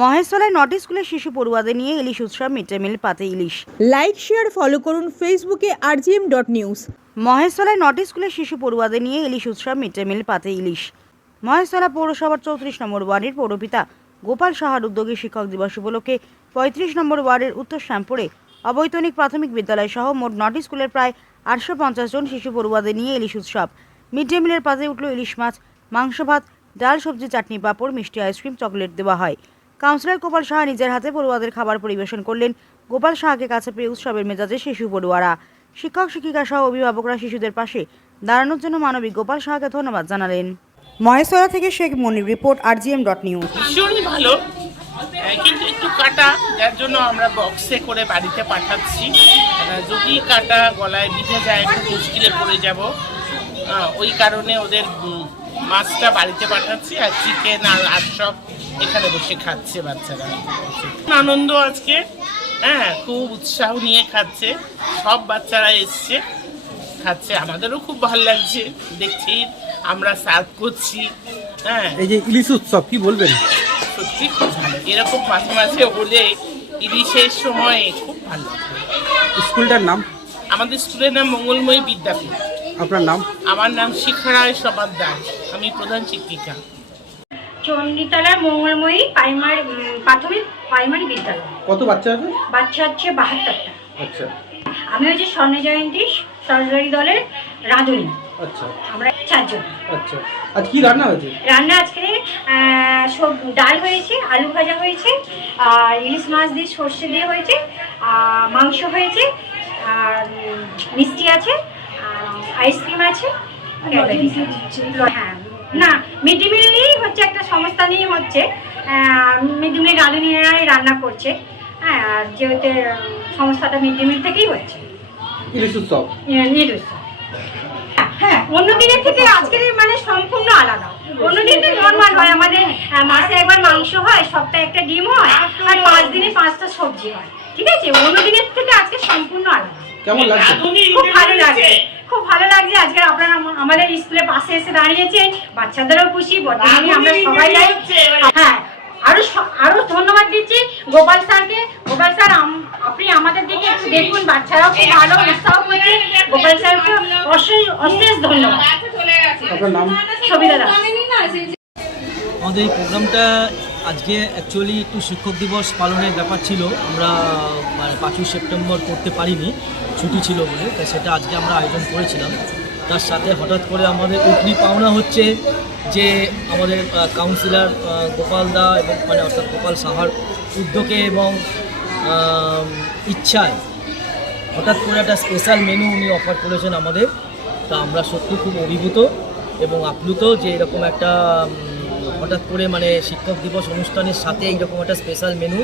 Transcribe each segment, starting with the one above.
মহেশতলায় নটি স্কুলের শিশু পড়ুয়াদের নিয়ে ইলিশ উৎসব, মিড ডে মিল, পাতে ইলিশ। লাইক শেয়ার ফলো করুন ফেসবুকে rgm.news। মহেশতলায় নটি স্কুলের শিশু পড়ুয়াদের নিয়ে ইলিশ উৎসব, মিড ডে মিল, পাতে ইলিশ। মহেশতলা পৌরসভার 34 নম্বর ওয়ার্ডের পৌরপিতা গোপাল সাহার উদ্যোগে শিক্ষক দিবস উপলক্ষে 35 নম্বর ওয়ার্ডের উত্তর শ্যামপুরে অবৈতনিক প্রাথমিক বিদ্যালয় সহ মোট 9টি স্কুলের প্রায় 850 জন শিশু পড়ুয়াদের নিয়ে ইলিশ উৎসব। মিড ডে মিলের পাতে উঠল ইলিশ মাছ, মাংস ভাত, ডাল, সবজি, চাটনি, পাঁপড়, মিষ্টি, আইসক্রিম, চকলেট দেওয়া হয়। কাউন্সিলর গোপাল সাহা নিজের হাতে পড়ুয়াদের খাবার পরিবেশন করলেন। গোপাল সাহাকে কাছে পেয়ে উৎসবের মেজাজে শিশু পড়ুয়ারা। শিক্ষক শিক্ষিকা সহ অভিভাবকরা শিশুদের পাশে দাঁড়ানোর জন্য মানবিক গোপাল সাহাকে ধন্যবাদ জানালেন। মহেশতলা থেকে শেখ মনির, রিপোর্ট rgm.news। ভীষণই ভালো, কিন্তু একটু কাটা, যার জন্য আমরা বক্সে করে বাড়িতে পাঠাচ্ছি। যদি কাটা গলায় বিঁধে যায় একটু মুশকিলে পড়ে যাব, ওই কারণে ওদের মাছটা বাড়িতে পাঠাচ্ছি, আর চিকেন আর সব এখানে বসে খাচ্ছে বাচ্চারা। আনন্দ আজকে, খুব উৎসাহ নিয়ে খাচ্ছে, সব বাচ্চারা এসছে খাচ্ছে, আমাদেরও খুব ভালো লাগছে। দেখছি আমরা সার্ভ করছি। এই যে ইলিশ উৎসব কি বলবেন? সত্যি খুব ভালো, এরকম মাঝে মাঝে হলে ইলিশের সময় খুব ভালো। স্কুলটার নাম? আমাদের স্কুলের নাম মঙ্গলময়ী বিদ্যাপীঠ। আপনার নাম? আমার নাম শিখারায় সমাদ্দার, আমি প্রধান শিক্ষিকা। চণ্ডীতলার মঙ্গলময়ী প্রাথমিক প্রাইমারি বিদ্যালয়। কত বাচ্চা আছে? বাচ্চা হচ্ছে 72টা। আচ্ছা। আমি হচ্ছে স্বর্ণ জয়ন্তী সরকারি দলের রাঁধুনি। আচ্ছা। আমরা 4 জন। আচ্ছা, আজ কি রান্না হয়েছে? রান্না আজকে সব ডাল হয়েছে, আলু ভাজা হয়েছে, আর ইলিশ মাছ দিয়ে সর্ষে দিয়ে হয়েছে, মাংস হয়েছে, আর মিষ্টি আছে, আইসক্রিম আছে। হ্যাঁ, না, মিড ডে মিলই হচ্ছে, একটা সংস্থা নিয়ে হচ্ছে, মিড ডে মিল রাঁধুনিরাই রান্না করছে। হ্যাঁ, আর যেহেতু সংস্থাটা মিড ডে মিল থেকেই হচ্ছে ইলিশ উৎসব। হ্যাঁ, অন্য দিনের থেকে আজকের মানে সম্পূর্ণ আলাদা। অন্য দিন তো নর্মাল হয়, আমাদের মাসে একবার মাংস হয়, সপ্তাহে একটা ডিম হয়, আর 5 দিনে 5টা সবজি হয়। ঠিক আছে, অন্য দিনের থেকে আজকে সম্পূর্ণ আলাদা। কেমন লাগছে? খুব ভালো লাগছে, খুব ভালো লাগছে। আজকে আপনারা আমাদের স্কুলের পাশে এসে দাঁড়িয়েছেন, বাচ্চাদেরও খুশি, বর্তমানে আমরা সবাই যাই। হ্যাঁ, আরো ধন্যবাদ দিচ্ছি গোপাল স্যারকে। গোপাল স্যার, আপনি আমাদের দিকে একটু দেখুন, বাচ্চারাও খুব ভালো উৎসাহ করছে। গোপাল স্যারকে অশেষ ধন্যবাদ। আপনার নাম? সবিতা দাস। আমাদের এই প্রোগ্রামটা আজকে অ্যাকচুয়ালি একটু শিক্ষক দিবস পালনের ব্যাপার ছিল, আমরা মানে 5ই সেপ্টেম্বর করতে পারিনি, ছুটি ছিল বলে, তাই সেটা আজকে আমরা আয়োজন করেছিলাম। তার সাথে হঠাৎ করে আমাদের উঠনি পাওনা হচ্ছে যে আমাদের কাউন্সিলর গোপাল দা এবং মানে অর্থাৎ গোপাল সাহার উদ্যোগে এবং ইচ্ছায় হঠাৎ করে একটা স্পেশাল মেনু উনি অফার করেছেন আমাদের। তা আমরা সত্যি খুব অভিভূত এবং আপ্লুত যে এরকম একটা হঠাৎ করে মানে শিক্ষক দিবস অনুষ্ঠানের সাথে এইরকম একটা স্পেশাল মেনু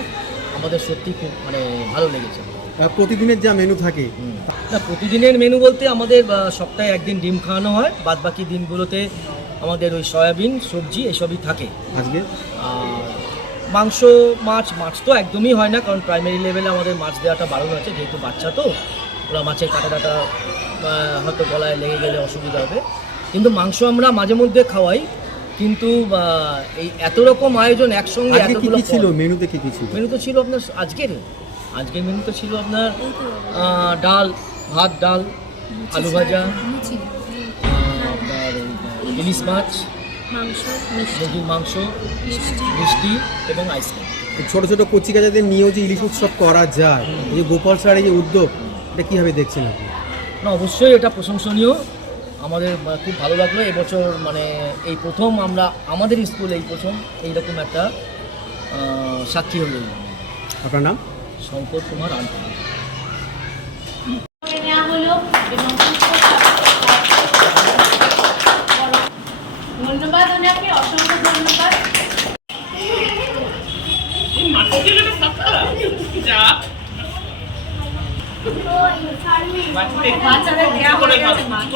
আমাদের সত্যি খুব মানে ভালো লেগেছে। প্রতিদিনের যা মেনু থাকে? না, প্রতিদিনের মেনু বলতে আমাদের সপ্তাহে একদিন ডিম খাওয়ানো হয়, বাদ বাকি দিনগুলোতে আমাদের ওই সয়াবিন, সবজি এসবই থাকে। আজকে মাংস, মাছ তো একদমই হয় না, কারণ প্রাইমারি লেভেলে আমাদের মাছ দেওয়াটা বারণ আছে, যেহেতু বাচ্চা তো ওরা মাছের কাঁটাটা হয়তো গলায় লেগে গেলে অসুবিধা হবে। কিন্তু মাংস আমরা মাঝে মধ্যে খাওয়াই, কিন্তু এই এত রকম আয়োজন একসঙ্গে ছিল মেনুতে কি ছিল? মেনুতে ছিল আপনার আজকের মেনুতে ছিল আপনার ডাল, ভাত, ডাল, আলু ভাজা, আপনার ইলিশ মাছ, মুরগির মাংস, মিষ্টি এবং আইসক্রিম। ছোট ছোট কচিকাচাদের নিয়েও যে ইলিশ উৎসব করা যায়, এই যে গোপাল স্যারের যে উদ্যোগ, এটা কীভাবে দেখছেন আপনি? না, অবশ্যই এটা প্রশংসনীয়, আমাদের খুব ভালো লাগলো। এবছর মানে এই প্রথম আমরা আমাদের স্কুলে এই প্রথম এইরকম একটা সাক্ষী হল। আপনার নাম? শঙ্কর কুমার আন্ত। ধন্যবাদ ওনাকে, অসংখ্য ধন্যবাদ। বাচ্চাদের দেওয়া হয়ে গেছে মাছ।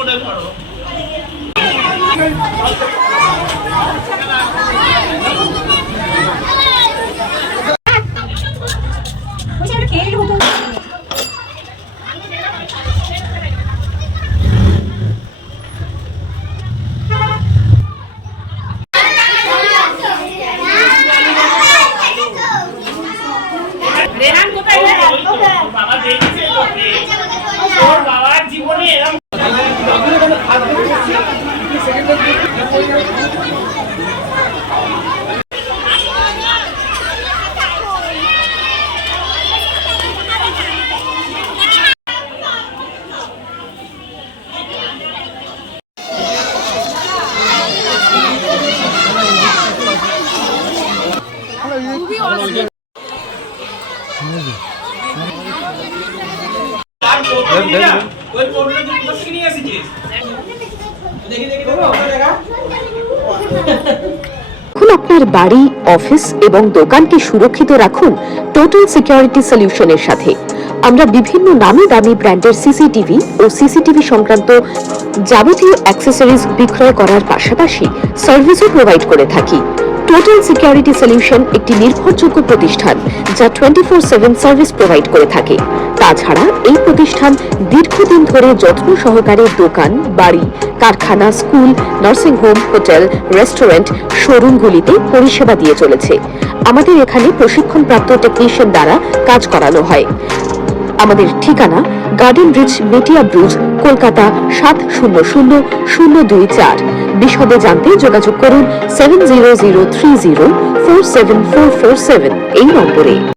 খুবই awesome। এখন আপনার বাড়ি, অফিস এবং দোকানকে সুরক্ষিত রাখুন টোটাল সিকিউরিটি সলিউশনের সাথে। আমরা বিভিন্ন নামি দামি ব্র্যান্ডের সিসিটিভি ও সিসিটিভি সংক্রান্ত যাবতীয় অ্যাক্সেসরিজ বিক্রয় করার পাশাপাশি সার্ভিসও প্রোভাইড করে থাকি। টোটাল সিকিউরিটি সলিউশন একটি নির্ভরযোগ্য প্রতিষ্ঠান যা 24/7 সার্ভিস প্রোভাইড করে থাকে। তাছাড়া এই প্রতিষ্ঠান দীর্ঘদিন ধরে যত্ন সহকারে দোকান, বাড়ি, কারখানা, school, nursing home, hotel, restaurant, শোরুমগুলিতে পরিষেবা দিয়ে চলেছে। আমাদের এখানে প্রশিক্ষণপ্রাপ্ত টেকনিশিয়ান দ্বারা কাজ করানো হয়। আমাদের ঠিকানা গার্ডেন ব্রিজ, মেটিয়া ব্রিজ, কলকাতা 700024। বিশদে জানতে যোগাযোগ করুন 7003047447 এই নম্বরে।